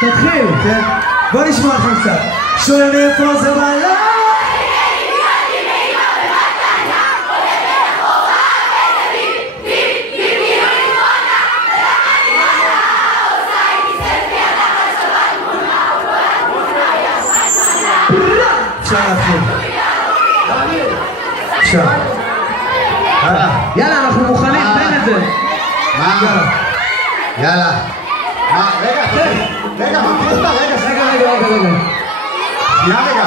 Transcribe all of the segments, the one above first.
תתחיל. בוא נשמע לכם קצת. שואל מאיפה זה בא? אפשר להתחיל. אפשר. יאללה, אנחנו מוכנים, תן את זה. מה? יאללה. רגע, רגע. שנייה רגע.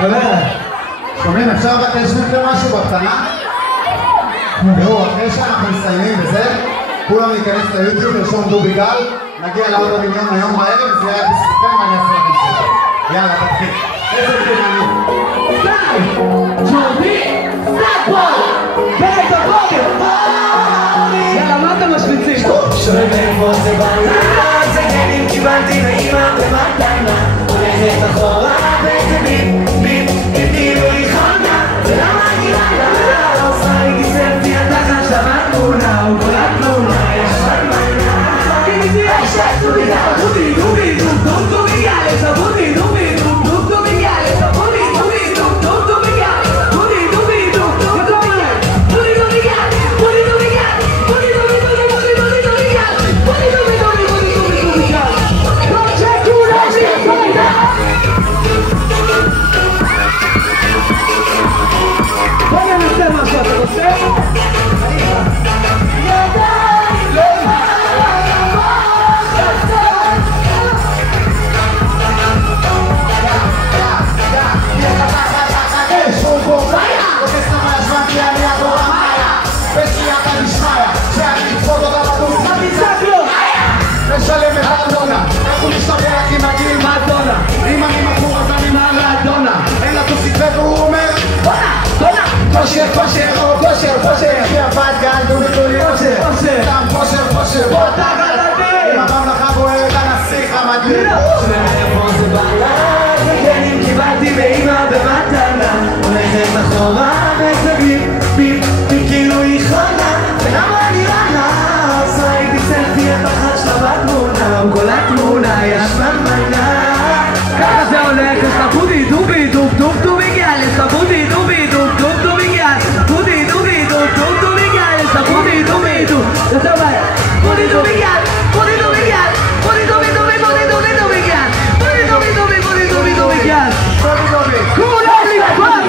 דבר. שומעים, אפשר לבקש מכם משהו בקטנה? תראו, אחרי שאנחנו מסיימים וזה, כולם ניכנס ליוטיוב, לרשום דובי גל, נגיע לעוד המיליון היום בערב, וזה היה בזכותכם ואני אעשה לכם סרט. יאללה, תתחיל. איזה תחילים. ג'ורדי, סאפו! בית הבוקר! יאללה, מה אתם משוויצים? שואל מאיפה זה בא?